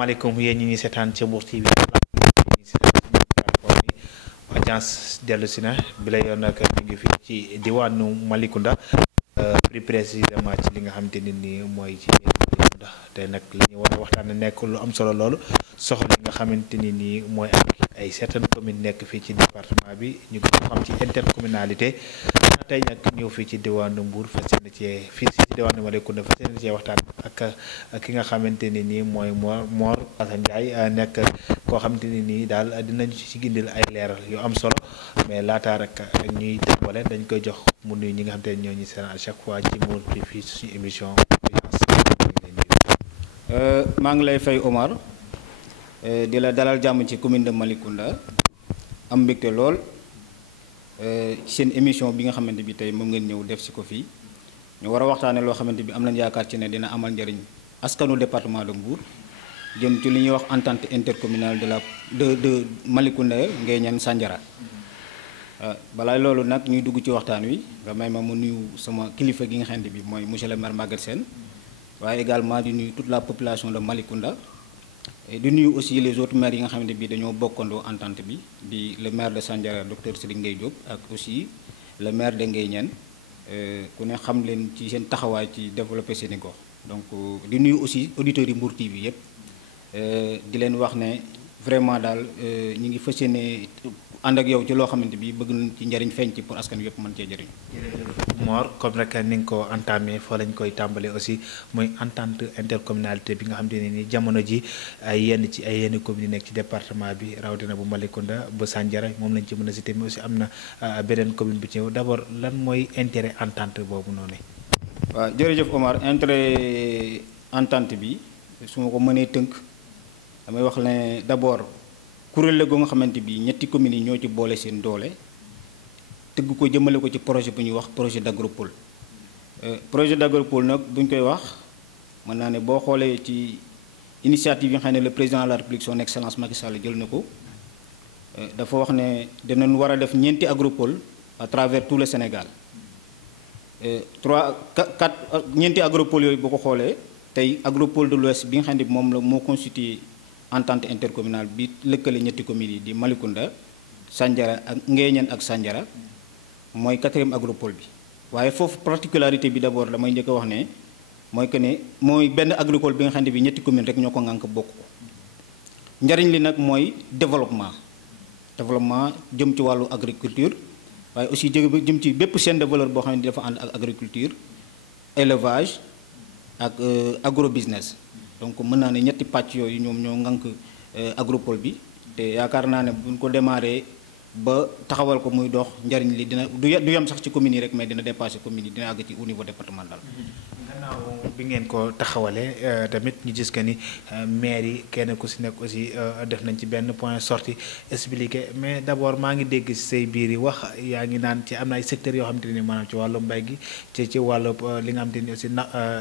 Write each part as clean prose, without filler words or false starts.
asalaamaaleykum yéen ñi ñuy seetaan ci Mbour TV ñi seetaan ci plateforme bi audience dellu si na bi la yoon nag ñu ngi fii ci diwaanu Malicounda plus précisément ci li nga xamante ne nii mooy ci Malicounda te nag li ñu war a waxtaane nekk lu am solo loolu soxla nga xamante ni nii mooy ay certaines communes nekk fii ci département bi ñu gën ko xam ci intercommunalité tey nag ñëw fii ci diwaanu Mbour fas yéene cee fii ci diwaanu Malicounda fas yéene cee waxtaan ak ki nga xamante ne nii mooy Mor Assane Ndiaye nekk koo xamante ne nii daal dinañ ci gindil ay leeral yu am solo mais laataa rek ñuy tàmbale dañ koy jox mu nuyu ñi nga xamante ne ñoo ñu seen à chaque fois ci Mbour TV fii suñu émission maa ngi lay fay Omar di la dalal jàmm ci commune de Malicounda am mbégte lool seen émission bi nga xamante bi tey moom ngeen ñëw def si ko fii ñu war a waxtaane loo xamante bi am nañ yaakaar ci ne dina amal njëriñ askanu département de Mbour jëm ci li ñuy wax entente intercommunale de Malicounda Nguéniène Sandiara balaa loolu nag ñuy dugg ci waxtaan wi nga may ma mu nuyu sama kilifa gi nga xamante bi mooy monsieur le maire Maguette Sène waaye également di nuyu toute la population de Malicounda di nuyu aussi les autres maires yi nga xamante bi dañoo bokkandoo entente bi di le maire de Sandiara docteur Serigne Gueye Diop ak aussi le maire de Nguéniène ku ne xam leen ci seen taxawaay ci développer seeni gox donc di nuyu aussi auditeurs yi Mbour TV yëpp di leen wax ne vraiment daal ñi ngi fas yéene ànd ak yow ci loo xamante bi bëgg nañ ci njëriñ feeñ ci pour askan wi yëpp mën cee jëriñ. Mor comme rek ni nga ko entamé foo lañ koy tàmbalee aussi muy entente intercommunalité bi nga xam ne ni jamono ji ay yenn communes yi nekk ci département bi rawatina bu Malicounda ba Sandiara moom lañ ci mën a cité mais aussi am na beneen commune bi ci ñëw d'abord lan mooy intérêt entente boobu noonu. waaw jërëjëf Omar intérêt entente bi su ma ko mënee tënk damay wax ne d'abord kuréel la goo nga xamante bi ñetti communes yi ñoo ci boole seen doole. tëgg ko jëmale ko ci projet bu ñuy wax projet d'agropole projet d'agropole nag bu ñu koy wax mën naa ne boo xoolee ci initiative yi nga xam ne le président de la République son excellence Macky Sall jël na ko dafa wax ne dinañ war a def ñeenti agropole à travers tout le Sénégal ñeenti agropole yooyu boo ko xoolee tey agropole de l'Ouest bi nga xam ne moom la moo constitué entente intercommunale bi lëkkale ñetti communes yi di Malicounda Sandiara ak Nguéniène ak Sandiara mooy 4e agropole bi waaye foofu particularité bi d'abord damay njëkk a wax ne mooy que ne mooy benn agropole bi nga xam ne bi ñetti commune rek ñoo ko ngànk bokk ko njariñ li nag mooy développement jëm ci wàllu agriculture waaye aussi jëm ci bépp chaîne de valeur boo xam ne dafa ànd ak agriculture élevage ak agrobusiness donc mën naa ne ñetti pàcc yooyu ñoom ñoo ngànk agropole bi te yaakaar naa ne buñ ko démarré ba taxawal ko muy dox njariñ li dina du yem sax ci communes yi rek mais dina dépasser communes yi dina àgg ci au niveau départemental. gannaaw bi ngeen ko taxawalee tamit ñu gis que ni maire yi kenn ku si nekk aussi def nañ ci benn point sortie expliqué mais d'abord maa ngi dégg si say biir yi wax yaa ngi naan ci am na ay secteurs yoo xamante ne maanaam ci wàllu mbay gi ci wàllu li nga xamante ni aussi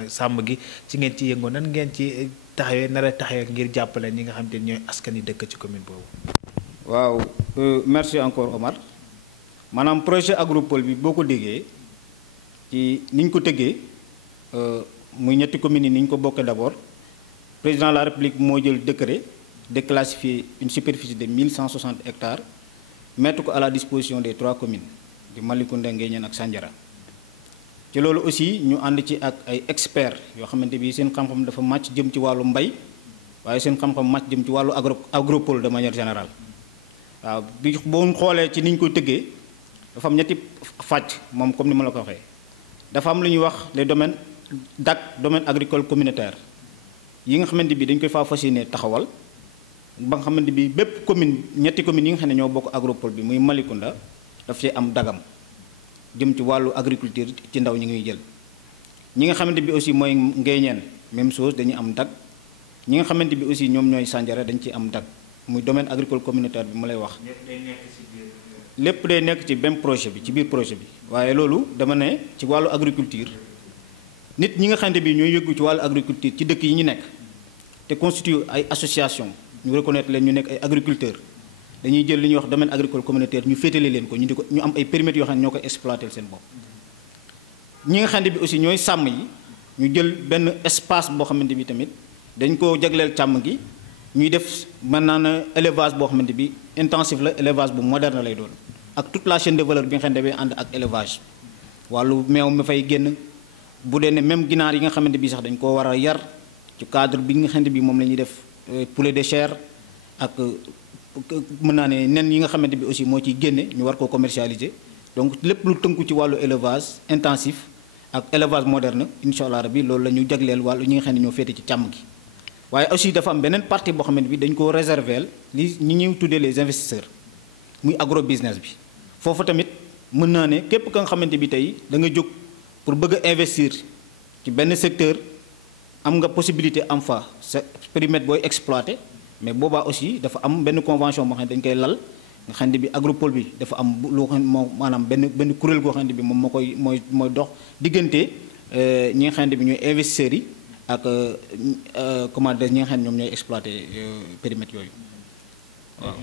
sàmm gi ci ngeen ci yëngoo nan ngeen ci taxawee nar a taxawee ngir jàppale ñi nga xamante ni ñooy askan yi dëkk ci commune boobu. waaw merci encore Omar maanaam projet agropole bi boo ko déggee ci ni ñu ko tëggee muy ñetti communes yi ni ñu ko bokkee d'abord président de la République moo jël décret déclassifier une superficie de 1160 hectares mettre ko à la disposition des 3 communes di Malicounda Nguéniène ak Sandiara ci loolu aussi ñu ànd ci ak ay experts yoo xamante bi seen xam-xam dafa màcc jëm ci wàllu mbay waaye seen xam-xam màcc jëm ci wàllu agropole de manière générale waaw bi boo xoolee ci ni ñu koy tëggee dafa am ñetti fàcc moom comme ni ma la ko waxee dafa am lu ñuy wax les domaines DAC domaine agricole communautaire yi nga xamante bi dañ koy faa fas yéene taxawal ba nga xamante bi bépp commune ñetti communes yi nga xam ne ñoo bokk agropole bi muy Malicounda daf ci am dagam jëm ci wàllu agriculture ci ndaw ñi ngi jël ñi nga xamante bi aussi mooy Nguéniène même chose dañuy am dag ñi nga xamante bi aussi ñoom ñooy Sandiara dañ ci am dag muy domaine agricole communautaire bi mu lay wax lépp day nekk ci même projet bi ci biir projet bi waaye loolu dama ne ci wàllu agriculture nit ñi nga xamante bi ñooy yëggu ci wàllu agriculture ci dëkk yi ñu nekk te constitue ay association ñu reconnaître leen ñu nekk ay agriculteurs dañuy jël li ñuy wax domaine agricole communautaire ñu féetale leen ko ñu am ay périmètres yoo xam ne ñoo koy exploiter seen bopp ñi nga xamante bi aussi ñooy sàmm yi ñu jël benn espace boo xamante bi tamit dañ ko jagleel càmm gi ñuy def maintenant élevage boo xamante bi intensif la élevage bu moderne lay doon ak toute la chaîne de valeur bi nga xam ne dafay ànd ak élevage wàllu meew mi fay génn bu dee ne même ginaar yi nga xamante bi sax dañ koo war a yar ci cadre bi nga xamante bi moom la ñuy def poulet de chair ak mën naa ne nen yi nga xamante bi aussi moo ciy génne ñu war koo commercialiser donc lépp lu tënku ci wàllu élevage intensif ak élevage moderne incha allah rabi loolu la ñu jagleel wàllu ñi nga xam ne ñoo féete ci càmm gi waaye aussi dafa am beneen partie boo xamante bi dañ ko réserver li ñi ñuy tuddee les investisseurs muy agro business bi foofu tamit mën naa ne képp ka nga xamante bi tey da nga jóg pour bëgg a investir ci benn secteur am nga possibilité am fa sa périmètre booy exploité mais boobaa aussi dafa am benn convention boo xam ne dañ koy lal nga xam ne bi agropole bi dafa am loo xam moo maanaam benn kuréel goo xam ne bi moom moo koy mooy dox diggante ñi nga xam ne bi ñooy investisseurs yi ak comment dire ñi nga xam ne ñoom ñooy exploité périmètre yooyu waaw.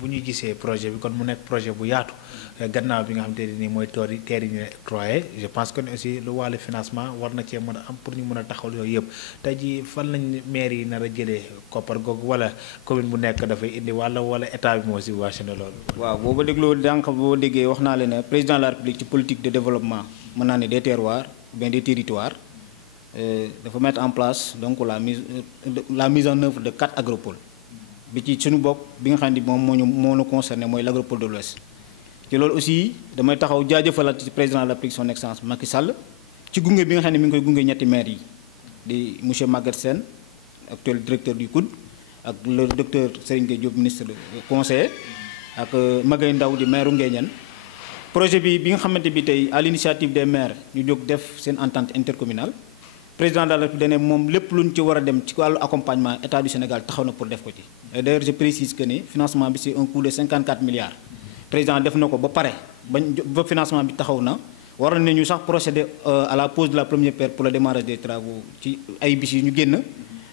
bu ñu gisee projet bi kon mu nekk projet bu yaatu gannaaw bi nga xamante ne nii mooy terre yi ñu octroyé je pense que aussi lu wàllu financement war na cee mën a am pour ñu mën a taxawal yooyu yëpp tey jii fan lañ maire yi nar a jëlee koppar googu wala commune bu nekk dafay indi wala état bi moo si waasane loolu. waaw boo ba dégloo dànq boo déggee wax naa leen ne président de la république ci politique de développement mën naa ne des terroirs ou bien des territoires dafa mettre en place donc la mise en œuvre de 4 agropoles bi ci suñu bopp bi nga xam ne moom moo ñu concerné mooy l'agropole de l'Ouest ci loolu aussi damay taxaw jaajëfalaat ci président de la République son excellence Macky Sall ci gunge bi nga xam ne mi ngi koy gunge ñetti maire yi di monsieur Maguette Sène actuel directeur du COUD ak le docteur Serigne Gueye Diop ministre conseiller ak Magaye Ndaw di maire Nguéniène projet bi nga xamante bi tey à l'initiative des maires ñu jóg def seen entente intercommunale président de la République dane moom lépp luñ ci war a dem ci wàllu accompagnement état du Sénégal taxaw na pour def ko ci et d'ailleurs je précise que ne financement bi c'est un coût de 54 milliards président def na ko ba pare ba financement bi taxaw na waroon nañu sax procéder à la pose de la première pierre pour le démarrage des travaux ci ay bis yi ñu génn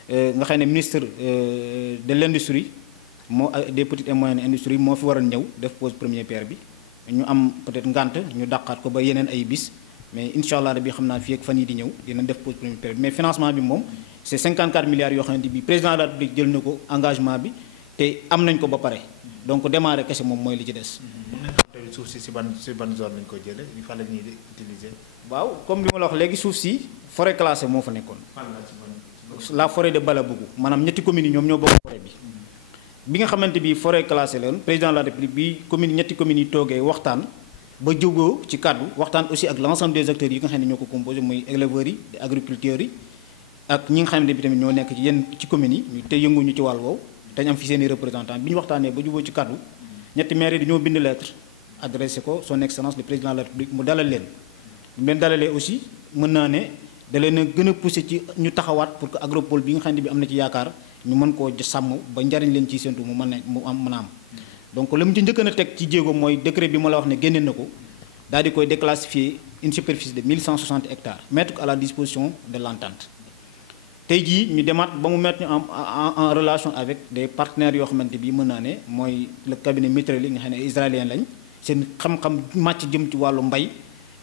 nga xam ne ministre de l'industrie moo des petites et moyennes industries moo fi waroon ñëw def pose première pierre bi ñu am peut-être ngant ñu dàqaat ko ba yeneen ay bis mais incha allah rabi xam naa fii ak fan yi di ñëw dina def pose première pierre mais financement bi moom c'est 54 milliards yoo xamante bi président de la République jël na ko engagement bi te am nañ ko ba pare donc démarrer kese moom mooy li ci des. mën nañu xam tamit suuf si ban zone lañ ko jëlee fan la ñuy utiliser. waaw comme li ma la wax léegi suuf si forêt classée moo fa nekkoon. la forêt de Balabougou maanaam ñetti communes yi ñoom ñoo bokk forêt bi. bi nga xamante bi forêt classée la président de la République bi ñetti communes yi toogee waxtaan ba jógoo ci kàddu waxtaan aussi ak l'ensemble des acteurs yi nga xam ne ñoo ko composé muy éleveurs yi agriculteurs yi ak ñi nga xam ne bi tamit ñoo nekk ci yenn ci communes yi te yënguñu ci wàll woowu dañu am fi seen i représentants bi ñu waxtaanee ba juboo ci kàddu ñetti maires yi dañoo bind lettre adressé ko son excellence le président de la République mu dalal leen mu leen dalalee aussi mën naa ne da leen a gën a poussé ci ñu taxawaat pour que agropole bi nga xam ne bi am na ci yaakaar ñu mën koo sàmm ba njariñ leen ciy séntu mu mën a am donc la mu ci njëkk a teg ci jéego mooy décret bi ma la wax ne génne na ko daal di koy déclassifier une superficie de 1160 hectares mettre ko à la disposition de l'entente tey jii ñu demaat ba mu mettre ñu en relation avec des partenaires yoo xamante bi mën naa ne mooy le cabinet Mitreli nga xam ne israélien lañ seen xam-xam màcc jëm ci wàllu mbay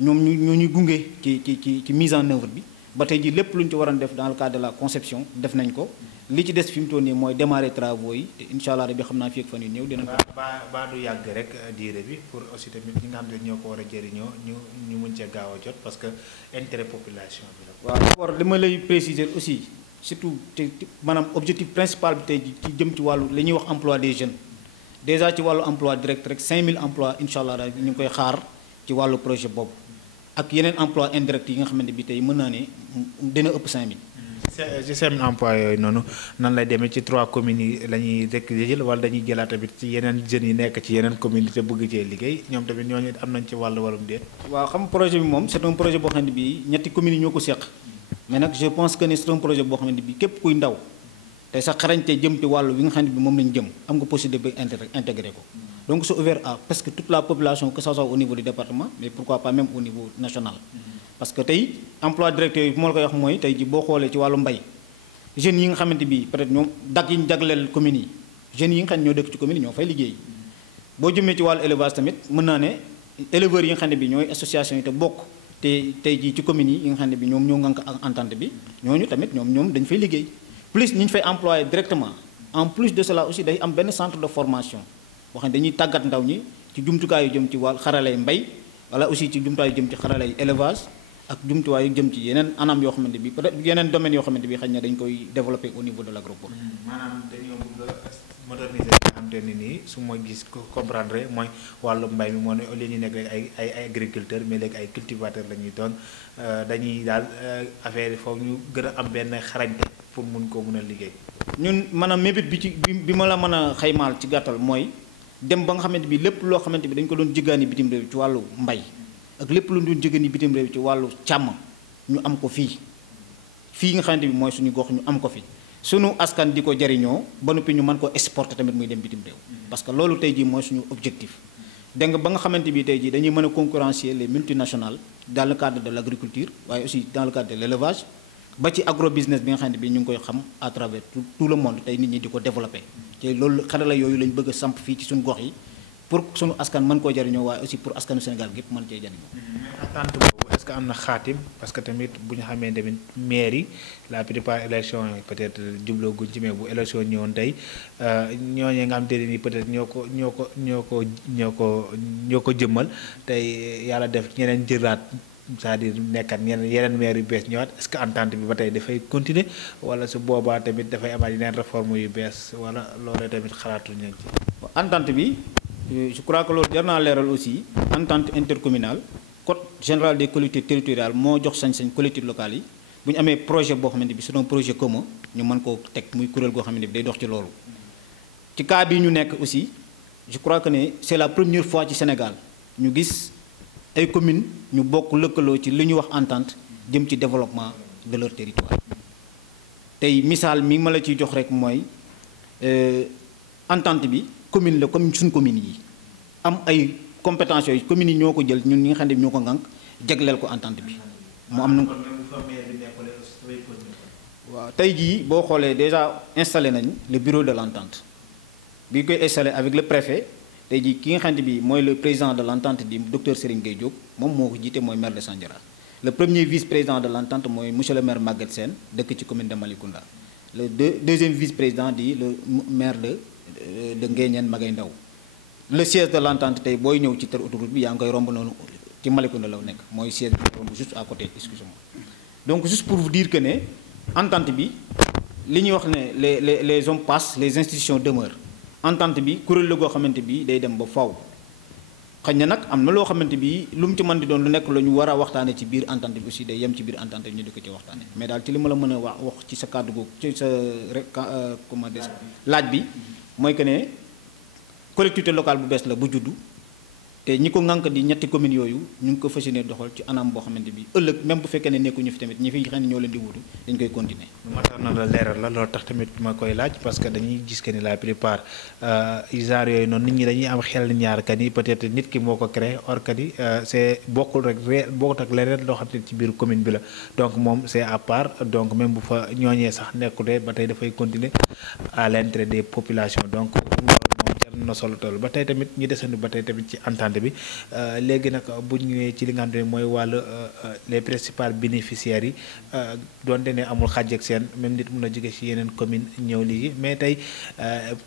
ñoom ñu ñuy gunge ci mise en œuvre bi ba tey jii lépp lu ñu ci waroon def dans le cadre de la conception def nañ ko li ci des fi mu toll nii mooy démarrer travaux yi te incha allah rabi xam naa fii ak fan yu ñëw dina ko. ba du yàgg rek diire bi pour aussi tamit ñi nga xam ne ñoo ko war a jëriñoo ñu mën cee gaaw a jot parce que intérêt population bi la. waaw d'abord dama lay préciser aussi surtout te maanaam objectif principal bi tey ci jëm ci wàllu li ñuy wax emploi des jeunes déjà ci wàllu emploi direct rek 5000 emplois incha allah rabi ñu ngi koy xaar ci wàllu projet boobu ak yeneen emploi indirect yi nga xamante bi tey mën naa ne dina ëpp 5000. ci seen emploi yooyu noonu nan lay demee ci 3 communes yi la ñuy rek jël wala dañuy jëlaat tamit ci yeneen jeunes yi nekk ci yeneen communes te bëgg cee liggéey ñoom tamit ñooñu am nañ ci wàllu walum déet. waaw xam projet bi moom c'est un projet boo xam ne bii ñetti communes yi ñoo ko seq mais nag je pense que ne c'est un projet boo xam ne bii képp kuy ndaw te sa xarañte jëm ci wàllu wi nga xam ne bi moom lañ jëm am nga possibilité ba intégrer ko donc c'est ouvert à presque toute la population que ça soit au niveau du département mais pourquoi pas même au niveau national. parce que tey emploi direct yooyu bu ma la koy wax mooy tey ji boo xoolee ci wàllu mbay jeunes yi nga xamante bi peut-être ñoom dak yi ñu jagleel communes yi jeunes yi nga xam ne ñoo dëkk ci communes yi ñoo fay liggéey boo jëmee ci wàllu élevage tamit mën naa ne éleveurs yi nga xam ne bi ñooy association yi te bokk te tey jii ci communes yi nga xam ne bi ñoom ñoo ngànk ak entente bi ñooñu tamit ñoom dañu fay liggéey plus ñu fay employé directement en plus de cela aussi day am benn centre de formation boo xam ne dañuy tàggat ndaw ñi ci jumtukaay yu jëm ci wàll xaralay mbay wala aussi ci jumtuwaay yu jëm ci xaralay élevage ak jumtuwaay yu jëm ci yeneen anam yoo xamante bi peut-être yeneen domaines yoo xamante bi xëy na dañ koy développer au niveau de l'agropole. maanaam dañoo bëgg a moderniser nga xamante ne nii su ma gis comprendre mooy wàllu mbay mi moo ne au lieu ñu nekk rek ay agriculteur mais léegi ay cultivateur la ñuy doon dañuy daal affaire yi foog ñu gën a am benn xarañte pour mun koo mun a liggéey. ñun maanaam mébét bi ma la mën a xaymaal ci gàttal mooy dem ba nga xamante bi lépp loo xamante bi dañ ko doon jéggaani bitim réew ci wàllu mbay ak lépp lu doon jéggaani bitim réew ci wàllu càmm ñu am ko fii nga xamante bi mooy suñu gox ñu am ko fi sunu askan di ko jariñoo ba noppi ñu mën ko exporter tamit muy dem bitim réew parce que loolu tey jii mooy suñu objectif dégg nga ba nga xamante bi tey jii dañuy mën a concurrencer les multinationales dans le cadre de l'agriculture waaye aussi dans le cadre de l'élevage ba ci agro business bi nga xam ne bi ñu ngi koy xam à travers tout le monde tey nit ñi di ko développer te loolu xarala yooyu lañ bëgg a samp fii ci suñu gox yi pour suñu askan mën koo jariñoo waaye aussi pour askanu Sénégal gépp mën cee jariñoo. attente boobu est-ce que am na xaatim parce que tamit bu ñu xamee tamit maire yi la plupart élection yi peut-être jubloo guñ ci mais bu élection ñëwoon tey ñooñee nga xam te ne nii peut-être ñoo ko jëmmal tey yàlla def ñeneen jëlaat c'est-à-dire nekkat yeneen maire yu bees ñëwaat est-ce que entente bi ba tey dafay continuer wala su boobaa tamit dafay amaat yeneen réforme yu bees wala loolee tamit xalaatuñu ci. entente bi je crois que loolu jar naa leeral aussi entente intercommunale code général des collectivités territoriales moo jox sañ-sañ collectivités locales yi bu ñu amee projet boo xamante bi c'est un projet commun ñu mën koo teg muy kuréel goo xamante bi day dox ci loolu. ci cas bi ñu nekk aussi je crois que ne c'est la première fois ci Sénégal ñu gis ay communes ñu bokk lëkkaloo ci li ñuy wax entente jëm ci développement de leur territoire tey misaal mi ma la ciy jox rek mooy entente bi commune la comme suñ communes yi am ay compétences yooyu communes yi ñoo ko jël ñun ñi nga xam ne ñoo ko ŋànk jagleel ko entente bi mu am na waaw tey jii boo xoolee déjà installé nañ le bureau de l'entente bi ñu koy installé avec le préfet tey jii ki nga xam ne bi mooy le président de l'entente di docteur Serigne Gueye Diop moom moo ko jiite mooy maire de Sandiara le premier vice-président de l'entente mooy monsieur le maire Maguette Sène dëkk ci commune de Malicounda le deuxième vice-président di le maire de Nguéniène Magay Ndaw le siège de l'entente tey booy ñëw ci ter autoroute bi yaa ngi koy romb noonu ci Malicounda la nekk mooy siège bi romb juste à côté excusez-moi donc juste pour vous dire que ne entente bi li ñuy wax ne les hommes passent les institutions demeurent entente bi kuréel la goo xamante bi day dem ba faw xëy na nag am na loo xamante bi lu mu ci mën di doon lu nekk la ñu war a waxtaane ci biir entente bi aussi day yem ci biir entente bi ñu di ko ci waxtaane mais daal ci li ma la mën a wax ci sa kàddu googu ci sa comment dire laaj bi mooy que ne collectivité locale bu bees la bu juddu te ñi ko ŋànk di ñetti communes yooyu ñu ngi ko fas yéene doxal ci anam boo xamante bi ëllëg même bu fekkee ne nekkuñu fi tamit ñi fi xam ne ñoo leen di wutu dañ koy continuer. matar na la leeral la loolu tax tamit ma koy laaj parce que dañuy gis que ni la plupart genre yooyu noonu nit ñi dañuy am xel ñaar kan yi peut-être nit ki moo ko créé or que ni c'est bokkul rek bokkut ak leneen loo xam ne ci biir commune bi la donc moom c'est à part donc même bu fa ñooñee sax nekkulee ba tey dafay continuer à l'intérêt des populations donc. na solo toll ba tey tamit ñu desandi ba tey tamit ci entente bi léegi nag bu ñu ñëwee ci li nga xam ne mooy wàllu les principaux bénéficiaires yi doonte ne amul xàjj ak seen même nit mun a jóge ci yeneen commune ñëw lii mais tey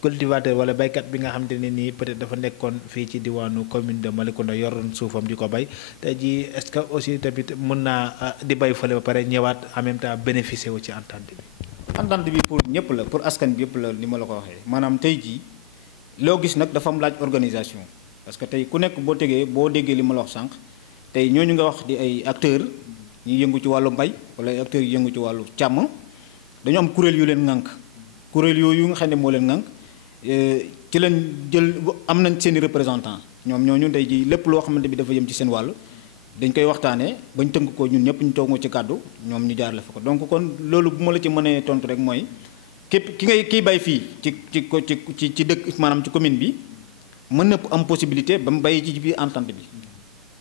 cultivateur wala baykat bi nga xam ne nii peut-être dafa nekkoon fii ci diwaanu commune de Malicounda yoroon suufam di ko bay tey jii est-ce que aussi tamit mën naa di bay fële ba pare ñëwaat en même temps bénéficier wu ci entente bi. entente bi pour ñëpp la pour askan bi yëpp la ni ma la ko waxee maanaam tey jii. loo gis nag dafa am laaj organisation parce que tey ku nekk boo déggee li ma la wax sànq tey ñooñu nga wax di ay acteurs ñi yëngu ci wàllu mbay wala ay acteurs yu yëngu ci wàllu càmm dañu am kuréel yu leen ŋànk kuréel yooyu nga xam ne moo leen ŋànk ci leen jël am nañ seeni représentant ñoom ñooñu tey ji lépp loo xamante bi dafa yëm ci seen wàll dañ koy waxtaanee bañ tënk ko ñun ñëpp ñu toog ci kàddu ñoom ñu jaar la fa ko donc kon loolu bu ma la ci mënee tontu rek mooy képp kiy bay fii ci dëkk maanaam ci commune bi mën na am possibilité ba mu bay ci biir entente bi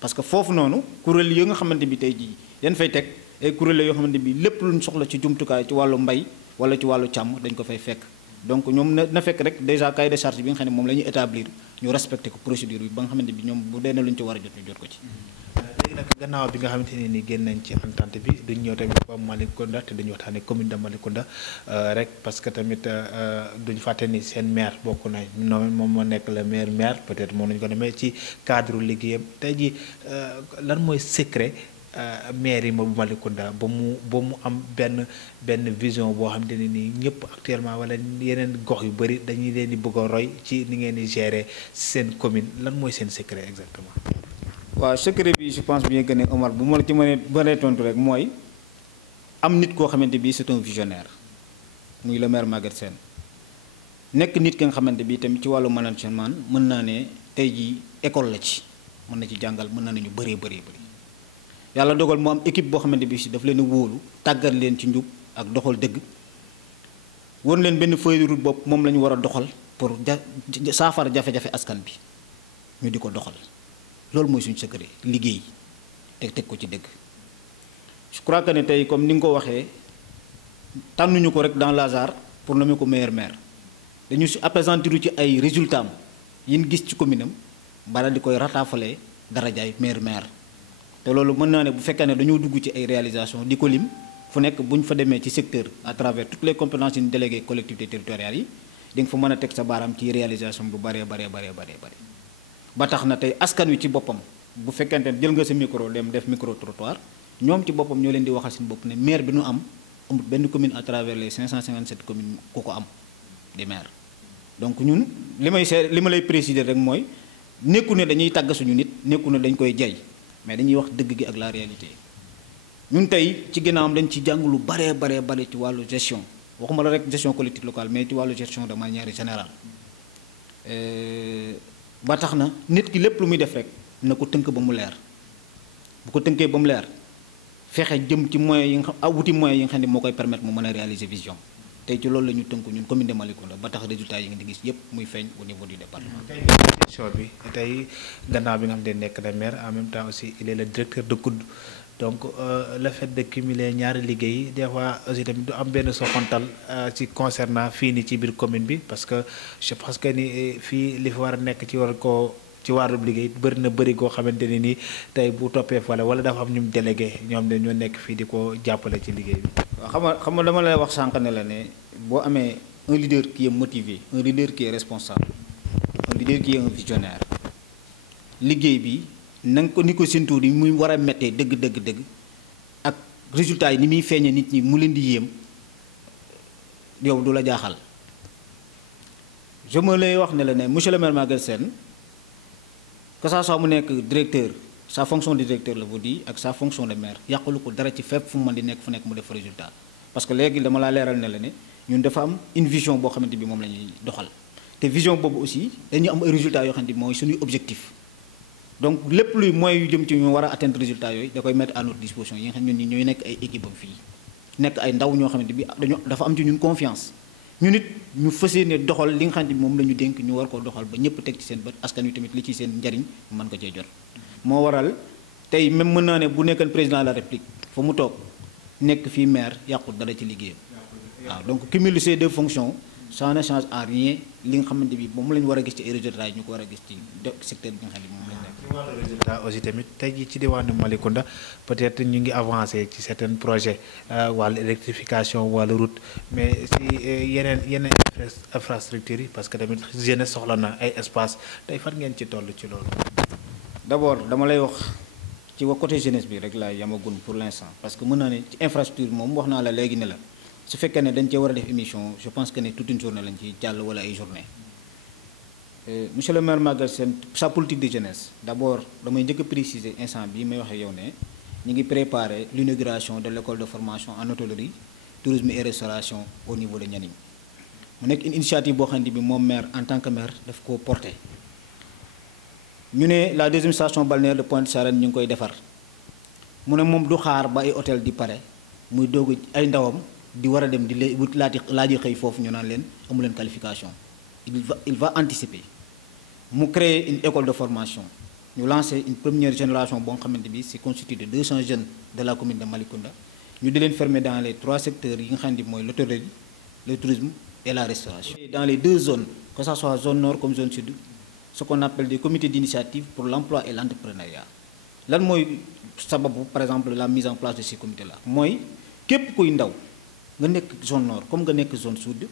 parce que foofu noonu kuréel yi nga xamante bi tey jii dañ fay teg ay kuréel yoo xamante bi lépp luñ soxla ci jumtukaay ci wàllu mbay wala ci wàllu càmm dañ ko fay fekk donc ñoom na fekk rek déjà cahier de charge bi nga xam ne moom la ñuy établir ñu respecté ko procédure bi ba nga xamante bi ñoom bu dee na lu ñu ci war a jot ñu jot ko ci. léegi nag gannaaw bi nga xamante ne ni génn nañ ci entente bi duñ ñëw tamit ba Malicounda te dañu waxtaanee commune de Malicounda rek parce que tamit duñ fàtte ni seen maire bokk nañ noonu moom moo nekk le maire peut-être moom nañu ko demee ci cadre liggéeyam tey ji lan mooy secret maire yi ma bu Malicounda ba mu am benn vision boo xamante ne nii ñëpp actuellement wala yeneen gox yu bëri dañuy leen di bëgg a roy ci ni ngeen di gérer seen commune lan mooy seen secret exactement. waaw secret bi je pense bien que ne Omar bu ma la ci mënee tontu rek mooy am nit koo xamante bi c'est un visionnaire muy le maire Maguette Sène nekk nit ki nga xamante bi tamit ci wàllu management mën naa ne tey jii école la ci mën na ci jàngal mën na ñu bëree bëri yàlla dogal mu am équipe boo xamante bi si daf leen a wóolu tàggat leen ci njub ak doxal dëgg won leen benn feuille de route bopp moom la ñu war a doxal pour saafara jafe-jafe askan bi ñu di ko doxal loolu mooy suñu secret liggéey teg ko ci dëgg. je crois que ne tey comme ni nga ko waxee tànnuñu ko rek dans le hasard pour nommer ko meilleur maire dañu si appesantiru ci ay résultats am yi ñu gis ci commune am bala di koy rataafalee darajaay meilleur maire. te loolu mën naa ne bu fekkee ne dañoo dugg ci ay réalisation di ko lim fu nekk bu ñu fa demee ci secteur à travers toutes les compétences yi ñu délégué collectivités territoriales yi di nga fa mën a teg sa baaraam ci réalisation bu baree ba tax na tey askan wi ci boppam bu fekkente ne jël nga sa micro dem def micro trottoir ñoom ci boppam ñoo leen di waxal seen bopp ne maire bi nu am amul benn commune à travers les 557 communes ku ko am di maire. donc ñun li ma lay préciser rek mooy nekku ne dañuy tàgg suñu nit nekku ne dañ koy jay mais dañuy wax dëgg gi ak la réalité ñun tey ci ginnaawam dañ ci jàng lu bare ci wàllu gestion waxuma la rek gestion politique locale mais ci wàllu gestion de manière générale ba tax na nit ki lépp lu muy def rek na ko tënk ba mu leer bu ko tënkee ba mu leer fexe jëm ci moyens yi nga xam wuti moyens yi nga xam ne moo koy permettre mu mën a réaliser vision tey ci loolu la ñu tënk ñun commune de Malicounda ba tax résultats yi nga di gis yépp muy feeñ au niveau du département. gestion bi tey gannaaw bi nga xam ne nekk na maire en même temps aussi il est le directeur de COUD donc le fait de cumuler ñaari liggéey yi des fois aussi tamit du am benn soxantal ci concernant fii ni ci biir commune bi parce que je pense que ni fii li fi war a nekk ci war ko ci wàllum liggéey bëri koo xamante ne nii tey bu toppee fale wala dafa am ñu mu délégué ñoom de ñoo nekk fii di ko jàppale ci liggéey bi. waaw xam nga dama lay wax sànq ne la ne boo amee un leader qui est motivé un leader qui est responsable un leader qui est un visionnaire liggéey bi na nga ko ni ko séntu ni muy war a méttee dëgg ak résultats yi ni muy feeñee nit ñi mu leen di yéem yow du la jaaxal je me lay wax ne la ne monsieur le maire Maguette Sène que ça soit mu nekk directeur sa fonction de directeur la vous dit ak sa fonction de maire yàqalu ko dara ci fépp fu mu mën di nekk fu nekk mu def résultat parce que léegi dama laa leeral ne la ne ñun dafa am une vision boo xamante bi moom la ñuy doxal te vision boobu aussi dañu am ay résultats yoo xamante bi mooy suñuy objectif donc lépp luy moyens yu jëm ci ñu war a atteindre résultats yooyu da koy mettre à notre disposition yi nga xam ñun ñi ñooy nekk ay équipe am fii nekk ay ndaw ñoo xamante bi dafa am ci ñun confiance ñu nit ñu fas yéene doxal li nga xam ne moom la ñu dénk ñu war koo doxal ba ñëpp teg ci seen bët askan wi tamit li ci seen njariñ mën ko cee jot moo waral tey même mën naa ne bu nekkoon président de la république fa mu toog nekk fii maire yàqul dara ci liggéeyam waaw donc cumul ces deux fonctions ça ne change en rien li nga xamante bi moom la ñu war a gis ci ay résultats yi ñu ko war a gis ci secteur bi nga xam ne moom lañ nekk. ci wàllu résultat aussi tamit tey jii ci diwaanu Malicounda peut-être ñu ngi avancé ci certains projets wàllu électrification wàllu route mais si yeneen infrastructures yi parce que tamit jeunesse soxla na ay espace tey fan ngeen ci toll ci loolu. d'abord dama lay wax ci côté jeunesse bi rek laay yamagun pour l'instant parce que mën naa ne ci infrastructure moom wax naa la léegi ne la su fekkee ne dañ cee war a def émission je pense que ne toute une journée lañ ci jàll wala ay journée monsieur le maire Maguette Sène sa politique de jeunesse d'abord damay njëkk a préciser instant bii may waxee yow ne ñu ngi préparer l'inauguration de l'école de formation en hôtellerie tourisme et restauration au niveau de Nianing mu nekk une initiative boo xam ne bi moom maire en tant que maire daf koo porter ñu ne la deuxième station balnéaire de Pointe Sarène ñu ngi koy defar mu ne moom du xaar ba ay hôtel di pare muy doog ay ndawam di war a dem di wut laaji xëy foofu ñu naan leen amu leen qualification il va anticiper mu créer une école de formation ñu lancer une première génération boo nga xamante bi c'est constitué de 200 jeunes de la commune de Malicounda ñu di leen former dans les 3 secteurs yi nga xam ne mooy l'hôtellerie le tourisme et la restauration. Dans les 2 zones que ça soit zone nord comme zone sud ce qu'on appelle des comités d'initiative pour l'emploi et l'entrepreneuriat lan mooy sababu par exemple la mise en place de ces comités là mooy képp kuy ndaw nga nekk zone nord comme nga nekk zone sud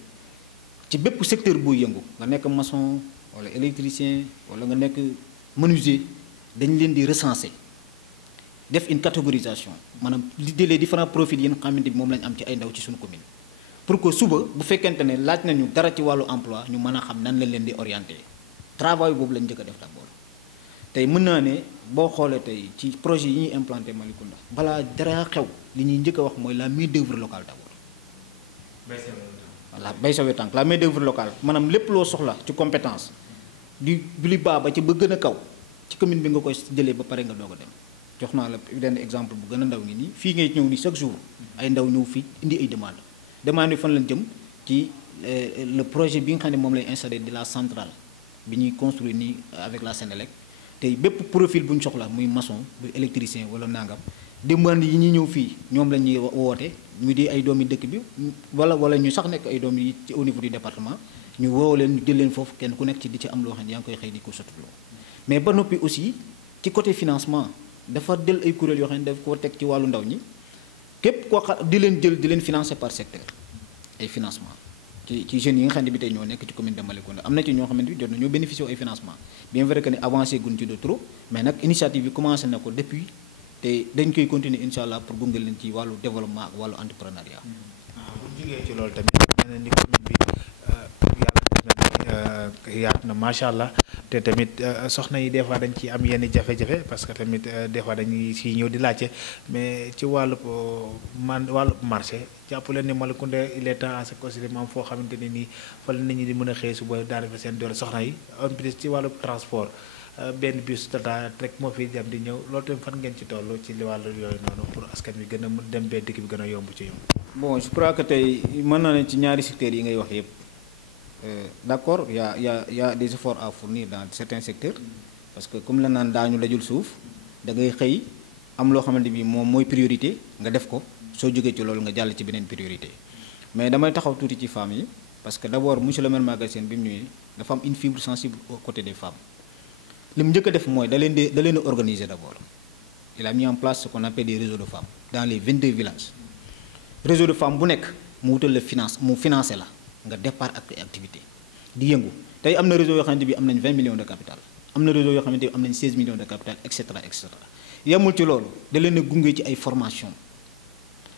ci bépp secteur buy yëngu nga nekk maçon wala électricien wala nga nekk menuisier dañ leen di recenser def une catégorisation maanaam les différents profils yi nga xamante bi moom lañ am ci ay ndaw ci suñu commune pour que suba bu fekkente ne laaj nañu dara ci wàllu emploi ñu mën a xam nan lañ leen di orienter travail boobu lañ njëkk a def d'abord tey mën naa ne boo xoolee tey ci projet yi ñuy implanté Malicounda balaa dara xew li ñuy njëkk a wax mooy la main d'œuvre locale d'abord. voilà bay sa tànk la main d'œuvre locale maanaam lépp loo soxla ci compétence du li baa ba ci ba gën a kaw ci commune bi nga koy jëlee ba pare nga doog a dem jox naa la benn exemple bu gën a ndaw ngi nii fii ngay ñëw nii chaque jour ay ndaw ñëw fii indi ay demande yi fan lañ jëm ci le projet bi nga xam ne moom lay installé de la centrale bi ñuy construire nii avec la Sénélec tey bépp profil bu ñu soxla muy maçon bu électricien wala nangam demande yi ñuy ñëw fii ñoom la ñuy woote ñu di ay doomi dëkk bi wala ñu sax nekk ay doom yi ci au niveau du département ñu woo leen ñu jël leen foofu kenn ku nekk ci di ci am loo xam ne yaa ngi koy xëy di ko sottuloo mais ba noppi aussi ci côté financement dafa del ay kuréel yoo xam ne daf ko teg ci wàllu ndaw ñi képp koo xam di leen jël di leen financer par secteur ay financement ci jeunes yi nga xam ne bi tey ñoo nekk ci commune de Malicounda am na ci ñoo xamante bi jot na ñoo bénéficier ay financement bien vrai que ne avancé gun ci de trop mais nag initiative bi commencé na ko depuis te dañ koy continuer incha allah pour gunge leen ci wàllu développement ak wàllu entrepreneuriat. waaw bu ñu jógee ci loolu tamit nee na ni commune bi yàlla def na yaatu na macha allah te tamit soxna yi des fois dañ ci am yenn jafe-jafe parce que tamit des fois dañuy si ñëw di laajte mais ci wàllu wàllu marché jàpp leen ni Malicounda il est temps à ce que maam foo xamante ne nii fa la nit ñi di mën a xëy suba daanaka fa seen doole soxna yi en plus ci wàllu transport benn bus Tata rek moo fi dem di ñëw loolu tamit fan ngeen ci toll ci wàllu yooyu noonu pour askan wi gën a mën dem benn dëkk bi gën a yomb ci yow. bon je crois que tey mën naa ne ci ñaari secteurs yi ngay wax yëpp. D'accord, il y a des efforts à fournir dans certains secteurs parce que comme la naan daañu lajul suuf da ngay xëy am loo xamante bi moom mooy priorité nga def ko soo jógee ci loolu nga jàll ci beneen priorité mais damay taxaw tuuti ci femmes yi parce que d'abord monsieur le maire Maguette Sène bi mu ñëwee dafa am une fibre sensible au côté des femmes li mu njëkk a def mooy da leen a organiser d'abord il a mis en place ce qu'on appelle des réseaux de femmes dans les 22 villages réseau de femmes bu nekk mu wutal la finance mu financé la nga départ ak activité di yëngu tey am na réseau yoo xamante bi am nañ 20 millions de capital am na réseau yoo xamante bi am nañ 16 millions de capital et cetera et cetera yemul ci loolu da leen a gunge ci ay formation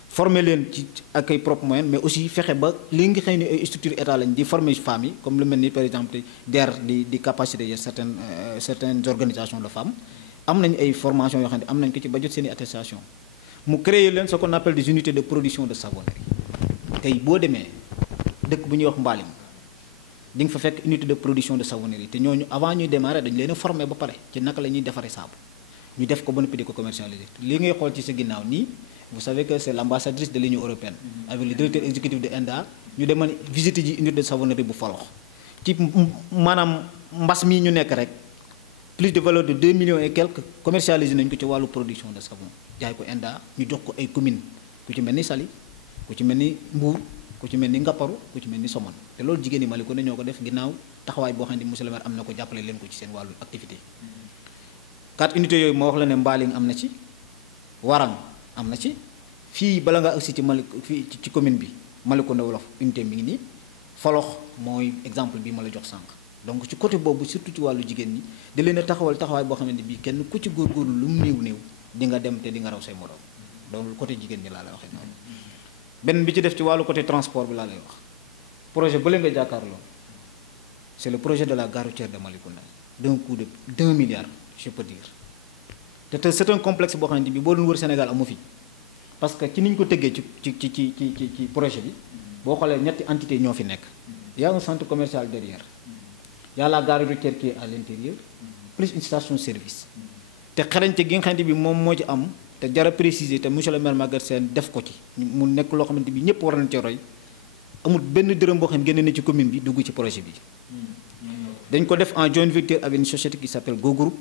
former leen ci ak ay propres moyens mais aussi fexe ba li nga xam ne ay structures état lañ di former femmes yi comme lu mel ni par exemple DER di capacité de certaines organisations de femmes am nañ ay formation yoo xam ne am nañ ko ci ba jot seen i attestation mu créer leen ce qu'on appelle des unités de production de savonnerie tey boo demee dëkk bu ñuy wax Mbalim di nga fa fekk unité de production de savonnerie te ñooñu avant ñuy démarrer dañu leen a former ba pare ci naka la ñuy defaree saabu ñu def ko ba noppi di ko commercialiser li ngay xool ci sa ginnaaw nii vous savez que c'est l'ambassadrice de l'Union européenne avec le directeur exécutif de ENDA ñu demal visiter ji unité de savonnerie bu Falox ci maanaam mbas mi ñu nekk rek plus de valeur de 2 millions et quelques commercialisé nañu ko ci wàllu production de savon jaay ko ENDA ñu jox ko ay communes ku ci mel ni Saly ku ci mel ni Mbour ku ci mel ni Ngaparou ku ci mel ni Somone te loolu jigéen ñi Malicounda ñoo ko def ginnaaw taxawaay boo xam ne monsieur le maire am na ko jàppale leen ko ci seen wàllu activité 4 unités yooyu moo wax la ne Mbaling am na ci Warang am na ci fii bala nga agsi ci fii ci commune bi Malicounda Wolof unité mi ngi nii Falox mooy exemple bi ma la jox sànq donc ci côté boobu surtout ci wàllu jigéen ñi di leen a taxawal taxawaay boo xamante bii kenn ku ci góorgóorlu lu mu néew di nga dem te di nga raw say morom donc côté jigéen ñi laa lay waxee noonu benn bi ci def ci wàllu côté transport bi laa lay wax projet ba leen nga jàkkaarloo c'est le projet de la gare routière de Malicounda d'un coût de 1 milliard je peux dire te c'est un complexe boo xamante bi boo doon wër Sénégal amu fi parce que ci ni ñu ko tëggee ci projet bi boo xoolee ñetti entité ñoo fi nekk y a un centre commercial derrière y a la gare routière qui est à l'intérieur plus une station service te xarañte gi nga xamante bi moom moo ci am te jara préciser te monsieur le maire Maguette Sène def ko ci mu nekk loo xamante bi ñëpp war nañ ci roy amul benn dërëm boo xam ne génne na ci commune bi dugg ci projet bi dañ ko def en joint venture avec une société qui s'appelle Go Group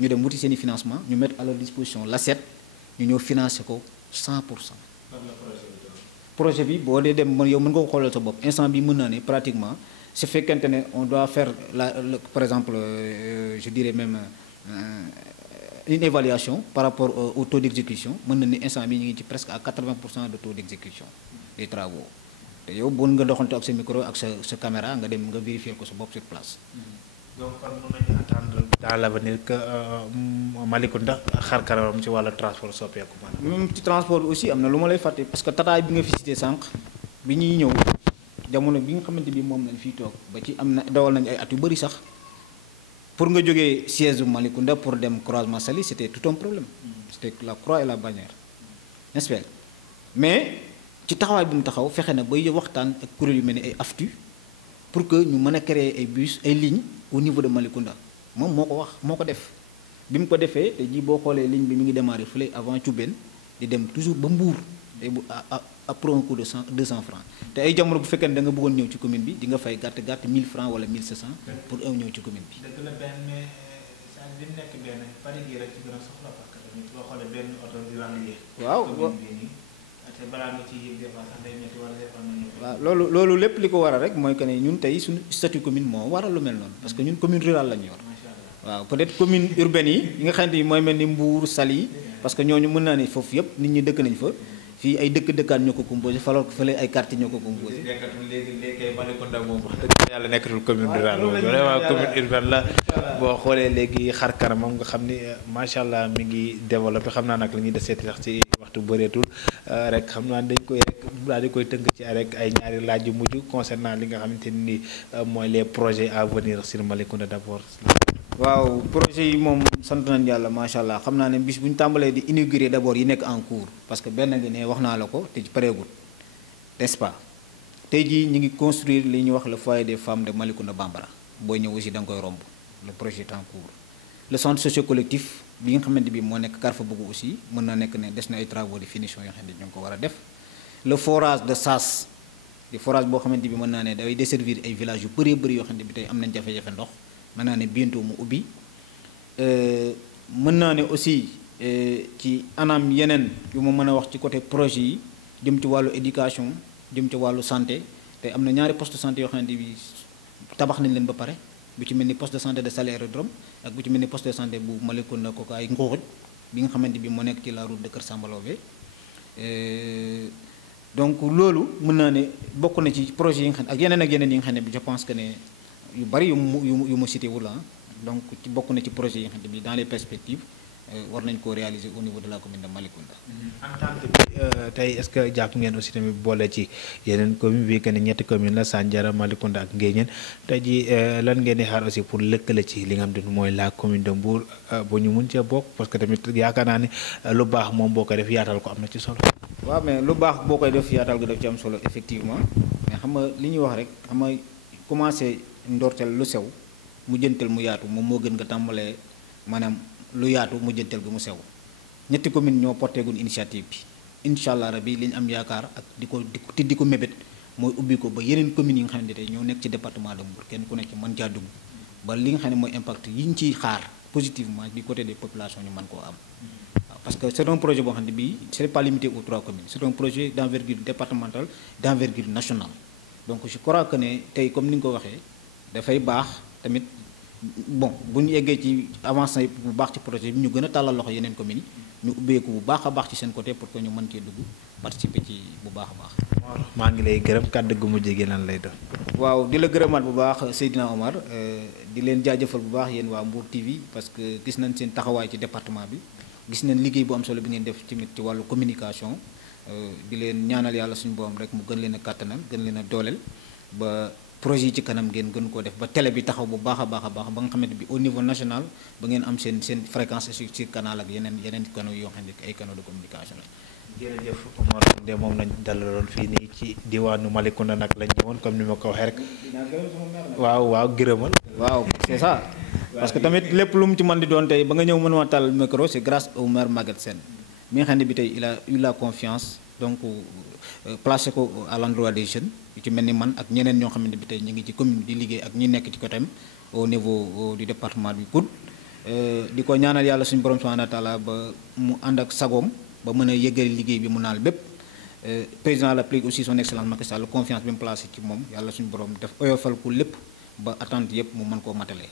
ñu dem wuti seen i financement ñu mettre à leur disposition l'ACET ñu ñëw financer ko 100%. projet bi boo dee dem yow mën nga ko xoolal sa bopp instant bi mën naa ne pratiquement su fekkente ne on doit faire par exemple je dirais même une évaluation par rapport au taux d'exécution mën na ni instant bi ñu ngi ci presque à 80% de taux d'exécution des travaux te yow bon nga doxantu ak sa micro ak sa caméra nga dem nga vérifier ko sa bopp sur place. donc kon mën nañu attendre dans l'avenir que Malicounda xar kanamam ci wàllu transport soppeeku maanaam. même ci transport aussi am na lu ma lay fàtte parce que tataay bi nga fi cité sànq bi ñuy ñëw jamono bi nga xamante bi moom lañ fiy toog ba ci am na dawal nañu ay at yu bëri sax pour nga jógee siège bu Malicounda pour dem croisement Saly c'était tout un problème. C'était la croix et la bannière n'est-ce pas mais ci taxawaay bi mu taxaw fexe na bay waxtaan ak kuréel yu mel ni ay AFTU pour que ñu mën a créer ay bus ay lignes au niveau de Malicounda moom moo ko wax moo ko def bi mu ko defee te ji boo xoolee ligne bi mi ngi démarrer fële avant Thioubène di dem toujours ba Mbour te bu à pour un coût de 200 francs te ay jamono bu fekkee ne da nga bëggoon ñëw ci commune bi di nga fay gàtt 1000 francs wala 1700 pour ñëw ci commune bi. dëgg la benn mais saa bi mu nekk benn pari gi rek ci gën a soxla parce que tamit boo xoolee benn oto di ràññee. waaw te balaa nga ciy yëg des fois sax day métti wala des fois nga ñëw. waaw loolu lépp li ko waral rek mooy que ne ñun tey suñu statut commune moo waral lu mel noonu parce que ñun commune rurale la ñu yor. waaw peut-être commune urbaine yi nga xamante ni mooy mel ni Mbour Saly parce que ñooñu mën naa ne foofu yëpp nit ñi dëkk nañ fa fii ay dëkkaan ñoo ko composé faloo ko fële ay quartier ñoo ko composé. nekkatul léegi Malicounda moom wax dëgg yàlla nekkatul commune rurale moom vraiment commune urbaine la boo xoolee léegi xar kanamam nga xam ni macha allah mi ngi développé xam naa nag la ñuy deseeti sax ci waxtu bëreetul rek xam naa dañ koy rek daal di koy tënk ci rek ay ñaari laaj yu mujj concernant li nga xamante ni mooy les projets à venir sur Malicounda d'abord. waaw projet yi moom sant nañu yàlla macha allah xam naa ne bis bu ñu tàmbalee di inaugurer d'abord yi nekk en cours parce que benn ngi ne wax naa la ko te pareegul n'est-ce pas tey jii ñu ngi construire li ñuy wax le foyer des femmes de Malicounda Bambara booy ñëw aussi da nga koy romb le projet est en cours. le centre socio-collectif bi nga xamante bi moo nekk Carrefour Bougou aussi mën na nekk ne des na ay travaux de finition yoo xam ne ñu ngi ko war a def le forage de Sass di forage boo xamante bi mën naa ne dafay desservir ay villages yu bëri yoo xam ne bi tey am nañ jafe-jafe ndox. mën naa ne bientôt mu ubbi mën naa ne aussi ci anam yeneen yu ma mën a wax ci côté projet yi jëm ci wàllu éducation jëm ci wàllu santé te am na ñaari poste de santé yoo xamante bi tabax nañ leen ba pare bu ci mel ni poste de santé de Saly Aérodrome ak bu ci mel ni poste de santé bu Malicounda kooku ay Ngouxuj bi nga xamante bi moo nekk ci la route de Kër Samba Lobé donc loolu mën naa ne bokk na ci projet yi nga xam ne ak yeneen yi nga xam ne bi je pense que ne yu bari yu mu cité wul donc ci bokk na ci projet yi nga xam ne bi dans les perspectives war nañ koo réaliser au niveau de la commune de Malicounda. entente bi tey est-ce que jàpp ngeen aussi tamit boole ci yeneen commune bi que ne ñetti commune la Sandiara Malicounda ak Nguéniène tey ji lan ngeen di xaar aussi pour lëkkale ci li nga xam ne mooy la commune de Mbour bu ñu mun cee bokk parce que tamit yaakaar naa ne lu baax moom boo ko def yaatal ko am na ci solo. waaw mais lu baax boo koy def yaatal ko def ci am solo effectivement mais xam nga li ñuy wax rek xam nga commencé ndorteel lu sew mu jëntal mu yaatu moom moo gën nga tàmbalee maanaam lu yaatu mu jëntal gi mu sew ñetti commune ñoo porté gun initiative bi incha allah rabi li ñu am yaakaar ak di ko mébét mooy ubbi ko ba yeneen communes yi nga xam ne tey ñoo nekk ci département de Mbour kenn ku nekk mën caa dugg ba li nga xam ne mooy impact yi ñu ciy xaar positivement du côté des populations ñu mën koo am waaw parce que c'est un projet boo xam ne bii c'est pas limité aux 3 communes c'est un projet d'envergure départementale d'envergure nationale donc je crois que ne tey comme ni nga ko waxee dafay baax tamit bon bu ñu eggee ci avancé bu baax ci projet bi ñu gën a tàllal loxo yeneen communes yi ñu ubbeeku bu baax a baax ci seen côté pour que ñu mën cee dugg participer ci bu baax a baax. maa ngi lay gërëm kàddu gu mujj gi lan lay doon. waaw di la gërëmaat bu baax Seydina Omar di leen jaajëfal bu baax yéen waa Mbour TV parce que gis nañ seen taxawaay ci département bi gis nañ liggéey bu am solo bi ngeen def tamit ci wàllu communication di leen ñaanal yàlla suñu borom rek mu gën leen a kàttanal gën leen a dooleel ba. projet yi ci kanam ngeen gën koo def ba télé bi taxaw bu baax a baax a baax ba nga xamante bi au niveau national ba ngeen am seen fréquence ci canal ak yeneen canaux yoo xam ne ay canaux de communication la. jërëjëf Omar de moom lañ dalaloon fii nii ci diwaanu Malicounda nag lañ ñëwoon comme ni ma ko waxee rek. waaw gërëmal. waaw c'est ça parce que tamit lépp lu mu ci mën di doon tey ba nga ñëw mën ma tàllal micro c'est grâce au maire Maguette Sène mi nga xam ne bi tey il a eu la confiance donc placé ko à l'endroit des jeunes yu ci mel ni man ak ñeneen ñoo xamante bi tey ñu ngi ci commune di liggéey ak ñi nekk ci côté au niveau du département du Kout di ko ñaanal yàlla suñu borom subhanahu wa taala ba mu ànd ak sagoom ba mën a yëggali liggéey bi mu naal bépp président la République aussi son excellence Macky Sall confiance bi mu placé ci moom yàlla suñu borom def oyofal ko lépp ba attente yëpp mu mën koo matale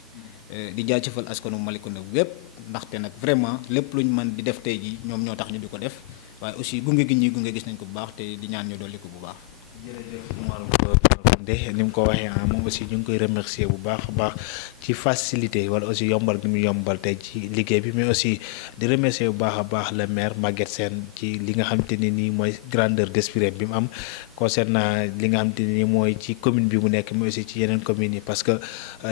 di jaajëfal askanu Malicounda wépp ndaxte nag vraiment lépp lu ñu mën di def tey ji ñoom ñoo tax ñu di ko def waaye aussi gunge gi ñuy gunge gis nañ ko bu baax te di ñaan ñu dolli ko bu baax. jërëjëf Omar Koundé ni mu ko waxee moom aussi ñu ngi koy remercier bu baax a baax ci facilité wala aussi yombal bi mu yombal tey ci liggéey bi mais aussi di remercier bu baax a baax le maire Maguette Sène ci li nga xamante ne nii mooy grandeur d'esprit bi mu am concernant li nga xamante ne nii mooy ci commune bi mu nekk mais aussi ci yeneen communes yi parce que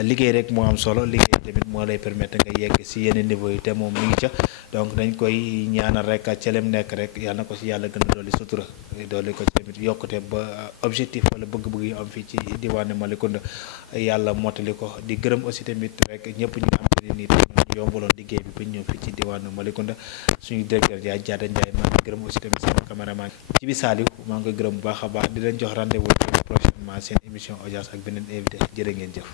liggéey rek moo am solo liggéey tamit moo lay permettre nga yegg si yeneen niveau yi te moom mi ngi ca donc dañ koy ñaanal rek ca lem nekk rek yàlla na ko si yàlla gën a dolli sutura dolli ko ci tamit yokkute ba objectif wala bëgg-bëgg yu am fii ci diwaanu Malicounda yàlla mottali ko di gërëm aussi tamit rek ñëpp ñi nga xamante ne nii ñoo yombaloon liggéey bi ba ñëw fii ci diwaanu Malicounda suñu directeur Diada Ndiaye maa ngi gërëm aussi tamit sama caméraman ci bi Saliou maa ngi koy gërëm bu baax a baax di leen jox rendez-vous prochainement seen émission audience ak beneen invité jërë ngeen jëf